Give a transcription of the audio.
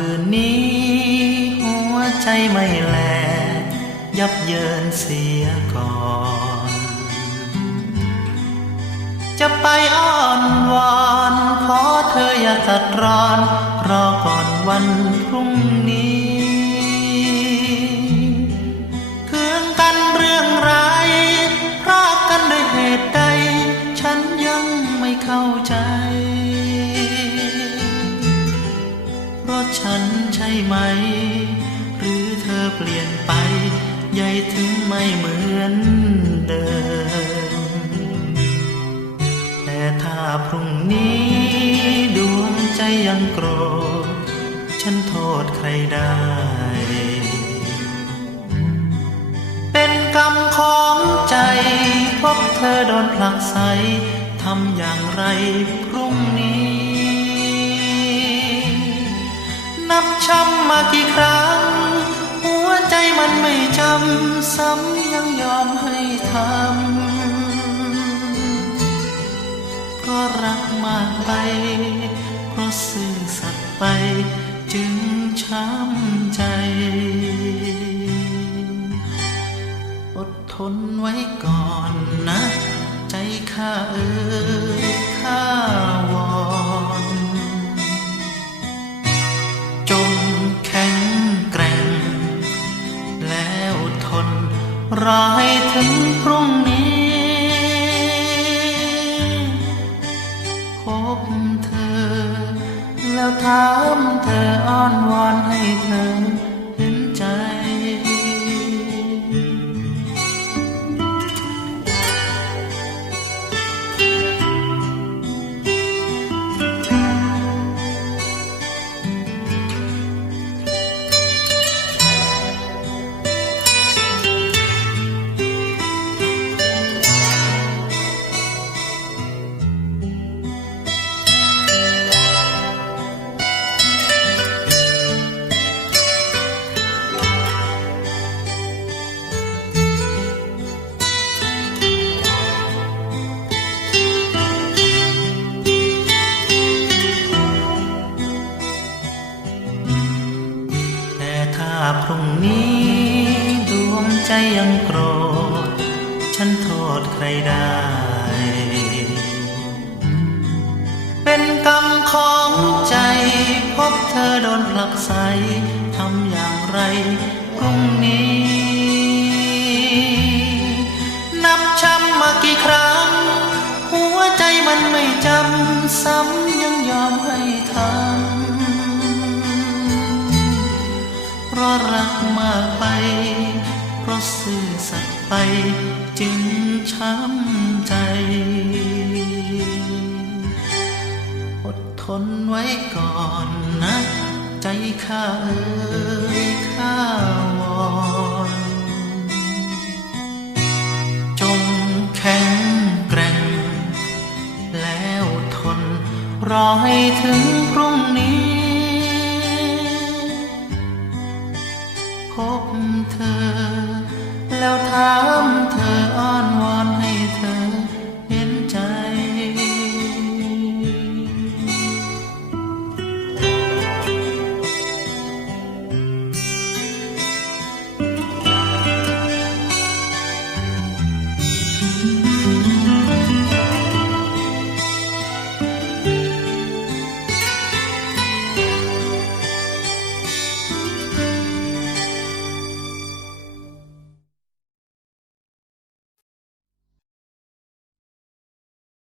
คืนนี้ หัวใจไม่แล ยับเยินเสียก่อน จะไปอ้อนวอนขอเธออย่าตัดรอน รอก่อนวันพรุ่งนี้ เพราะฉันใช่ไหม หรือเธอเปลี่ยนไปใหญ่ถึงไม่เหมือนเดิม แต่ถ้าพรุ่งนี้ดวงใจยังโกรธ ฉันโทษใครได้ เป็นกรรมของใจ พบเธอโดนผลักไสทำอย่างไรพรุ่งนี้ บช้ำมากี่ครั้ง หัวใจมันไม่จำ ซ้ำยังยอมให้ทำเพราะรักมากไป เพราะซื่อสัตย์ไป จึงช้ำใจ อดทนไว้ก่อนนะ ใจข้าเอ่ยข้า รอให้ถึงพรุ่ง ยังโกรธ ฉันโทษใครได้ เป็นกรรมของใจ พบเธอโดนผลักไสทำอย่างไรพรุ่งนี้ นับช้ำมากี่ครั้ง หัวใจมันไม่จำ ซ้ำยังยอมให้ทำเพราะรักมากไป ซื่อสัตย์ไปจึงช้ำใจ อดทนไว้ก่อนนะ ใจข้าเอ่ยข้าวอนจงแข็งแกร่ง แล้วทนรอให้ถึง